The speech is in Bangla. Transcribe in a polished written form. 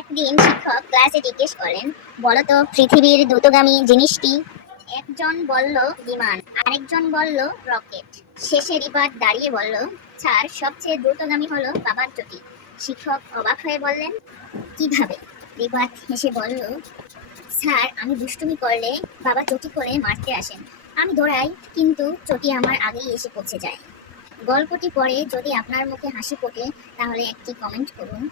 একদিন শিক্ষক ক্লাসে জিজ্ঞেস করলেন, বলো তো পৃথিবীর দ্রুতগামী জিনিসটি। একজন বলল বিমান, আরেকজন বলল রকেট। শেষে রিপাত দাঁড়িয়ে বলল, স্যার, সবচেয়ে দ্রুতগামী হলো বাবার চটি। শিক্ষক অবাক হয়ে বললেন, কিভাবে? রিপাত হেসে বলল, স্যার, আমি দুষ্টুমি করলে বাবা চটি করে মারতে আসেন। আমি দৌড়াই, কিন্তু চটি আমার আগেই এসে পৌঁছে যায়। গল্পটি পড়ে যদি আপনার মুখে হাসি ফোটে, তাহলে একটি কমেন্ট করুন।